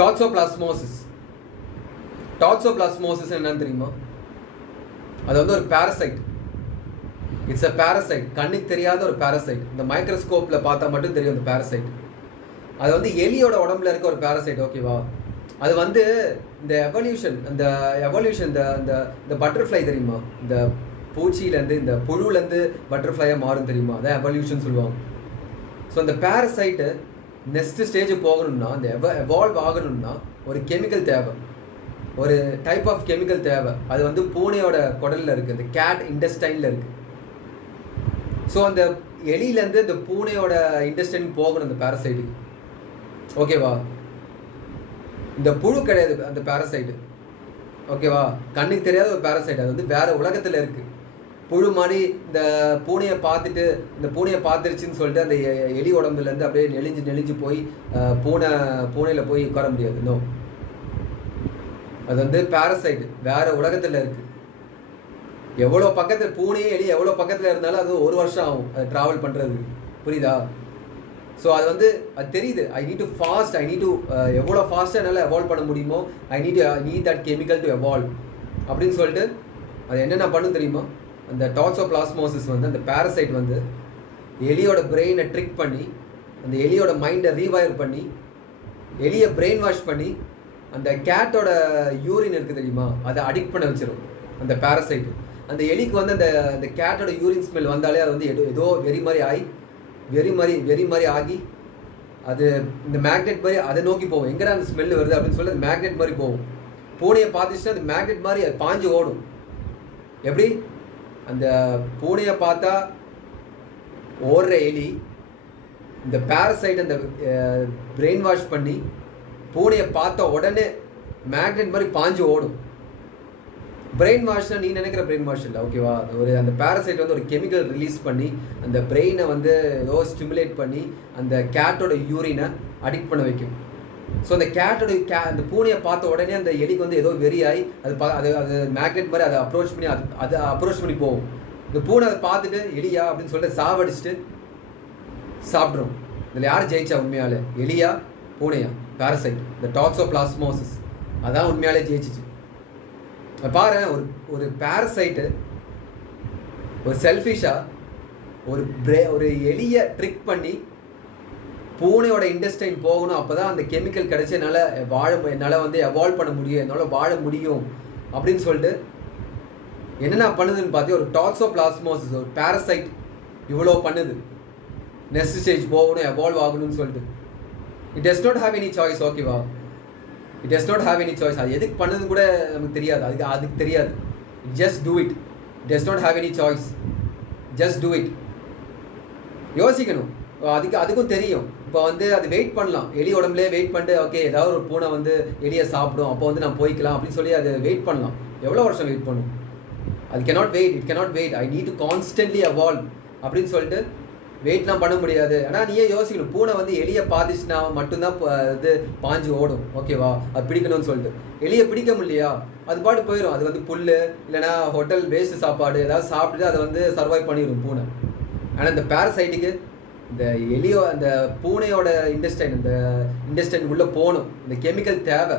Toxoplasmosis. Toxoplasmosis என்னன்னு தெரியுமா? அது வந்து ஒரு பேரசைட். It's a parasite. கண்ணுக்கு தெரியாத ஒரு பேரசைட். இந்த மைக்ரோஸ்கோப்பில் பார்த்தா மட்டும் தெரியும் அந்த பேரசைட். அது வந்து எலியோட உடம்புல இருக்க ஒரு பேரசைட். ஓகேவா? அது வந்து இந்த எவல்யூஷன் இந்த பட்டர்ஃப்ளை தெரியுமா? இந்த பூச்சியிலேருந்து இந்த புழுலேருந்து பட்டர்ஃப்ளையாக மாறும் தெரியுமா? அதான் எவல்யூஷன் சொல்லுவாங்க. ஸோ அந்த பேரசைட்டு நெக்ஸ்ட் ஸ்டேஜ் போகணும்னா, அந்த எவால்வ் ஆகணும்னா ஒரு கெமிக்கல் தேவை, ஒரு டைப் ஆஃப் கெமிக்கல் தேவை. அது வந்து பூனையோட குடலில் இருக்குது, இந்த கேட் இன்டெஸ்டைனில் இருக்குது. ஸோ அந்த எலியிலேருந்து இந்த பூனையோட இன்டெஸ்டைன் போகணும் அந்த பேரசைட்டுக்கு. ஓகேவா? இந்த புழு கிடையாது அந்த பேரசைட்டு. ஓகேவா? கண்ணுக்கு தெரியாத ஒரு பேரசைட். அது வந்து வேறு உலகத்தில் இருக்குது. புழு மாதிரி இந்த பூனையை பார்த்துருச்சுன்னு சொல்லிட்டு அந்த எலி உடம்புலேருந்து அப்படியே நெளிஞ்சு போய் பூனையில் போய் உட்கார முடியாது. இன்னும் அது வந்து பேரசைட் வேறு உலகத்தில் இருக்குது. எவ்வளோ பக்கத்தில் பூனையும் எலி எவ்வளோ பக்கத்தில் இருந்தாலும் அது 1 வருஷம் ஆகும் அது ட்ராவல் பண்ணுறது. புரியுதா? ஸோ அது வந்து அது தெரியுது. ஐ நீட் டு எவ்வளோ ஃபாஸ்ட்டாக என்னால் எவால்வ் பண்ண முடியுமோ I need that chemical to evolve அப்படின்னு சொல்லிட்டு அது என்னென்ன பண்ணும் தெரியுமா? அந்த டாக்ஸோபிளாஸ்மோசிஸ் வந்து அந்த பேரசைட் வந்து எலியோட பிரெயினை ட்ரிக் பண்ணி, அந்த எலியோட மைண்டை ரீவயர் பண்ணி, எலியை பிரெயின் வாஷ் பண்ணி, அந்த கேட்டோட யூரின் இருக்குது தெரியுமா, அதை அடிக்ட் பண்ண வச்சிடும் அந்த பேரசைட். அந்த எலிக்கு வந்து அந்த கேட்டோட யூரின் ஸ்மெல் வந்தாலே அது வந்து ஏதோ வெறி மாதிரி ஆகி அது இந்த மேக்னெட் மாதிரி அதை நோக்கி போகும். எங்கடா அந்த ஸ்மெல் வருது அப்படின்னு சொல்லி அது மேக்னெட் மாதிரி போகும். பூனையை பார்த்துச்சுன்னா அந்த மேக்னெட் மாதிரி அது பாஞ்சு ஓடும். எப்படி? அந்த பூனையை பார்த்தா ஓடுற எலி இந்த பேரசைட் அந்த பிரெயின் வாஷ் பண்ணி பூனையை பார்த்த உடனே மேக்னெட் மாதிரி பாஞ்சு ஓடும். பிரெயின் வாஷ்னா நீ நினைக்கிற பிரெயின் வாஷ் இல்லை. ஓகேவா? அந்த பேரசைட் வந்து ஒரு கெமிக்கல் ரிலீஸ் பண்ணி அந்த பிரெயினை வந்து ஏதோ ஸ்டிமுலேட் பண்ணி அந்த கேட்டோட யூரினை அடிக்ட் பண்ண வைக்கும். ஸோ அந்த அந்த பூனையை பார்த்த உடனே அந்த எலிக்கு வந்து ஏதோ வெறியாகி அது மேக்னெட் மாதிரி அதை அப்ரோச் பண்ணி போகும். இந்த பூனை அதை பார்த்துட்டு எலியா அப்படின்னு சொல்லிட்டு சாவடிச்சுட்டு சாப்பிட்றோம். இதில் யார் ஜெயிச்சா உண்மையாலே? எலியா பூனையா? பேரசைட், இந்த டாக்ஸோபிளாஸ்மோசிஸ் அதான் உண்மையாலே ஜெயிச்சிச்சு. பாரு, ஒரு பேரசைட்டு ஒரு செல்ஃபிஷாக ஒரு எலியை ட்ரிக் பண்ணி பூனையோட இன்டெஸ்டைன் போகணும், அப்போ தான் அந்த கெமிக்கல் கிடச்சி என்னால் வந்து எவால்வ் பண்ண முடியும், என்னால் வாழ முடியும் அப்படின்னு சொல்லிட்டு என்னென்ன பண்ணுதுன்னு பார்த்து ஒரு டாக்ஸோபிளாஸ்மோசிஸ் ஒரு பேரசைட் இவ்வளோ பண்ணுது. நெக்ஸ்ட் ஸ்டேஜ் போகணும், எவால்வ் ஆகணும்னு சொல்லிட்டு it does not have any choice. ஓகேவா? It does not have any choice. அது எதுக்கு பண்ணுது கூட நமக்கு தெரியாது. அதுக்கு தெரியாது. Just do it. It does not have any choice. Just do it. யோசிக்கணும். அதுக்கும் தெரியும். இப்போ வந்து அது வெயிட் பண்ணலாம், எலி உடம்புலேயே வெயிட் பண்ணிட்டு ஓகே ஏதாவது ஒரு பூனை வந்து எலியை சாப்பிடும், அப்போ வந்து நான் போய்க்கலாம் அப்படின்னு சொல்லி அது வெயிட் பண்ணலாம். எவ்வளோ வருஷம் வெயிட் பண்ணும்? அது it cannot wait. I need to constantly evolve அப்படின்னு சொல்லிட்டு வெயிட்லாம் பண்ண முடியாது. ஆனால் நீயே யோசிக்கணும், பூனை வந்து எலியை பார்த்துச்சுன்னா மட்டும்தான் இது பாஞ்சு ஓடும். ஓகேவா? அது பிடிக்கணும்னு சொல்லிட்டு எலியை பிடிக்க முடியலையா அது பாட்டு போயிடும். அது வந்து புல் இல்லைனா ஹோட்டல் வேஸ்ட் சாப்பாடு ஏதாவது சாப்பிட்டுட்டு அதை வந்து சர்வைவ் பண்ணிடும் பூனை. ஆனால் இந்த பேரசைட்டுக்கு இந்த அந்த பூனையோட இன்டெஸ்டைன் உள்ளே போகணும், இந்த கெமிக்கல் தேவை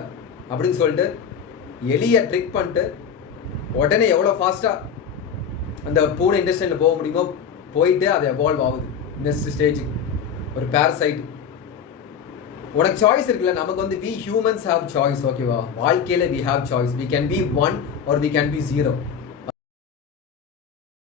அப்படின்னு சொல்லிட்டு எலியை ட்ரிக் பண்ணிட்டு உடனே எவ்வளோ ஃபாஸ்ட்டாக அந்த பூனை இன்டெஸ்டைனில் போக முடியுமோ போயிட்டு அது எவால்வ் ஆகுது நெக்ஸ்ட் ஸ்டேஜுக்கு. ஒரு பேரசைட். உனக்கு சாய்ஸ் இருக்குல்ல. நமக்கு வந்து we humans have choice. ஓகேவா? வாழ்க்கையில் we have choice. we can be 1 or we can be 0.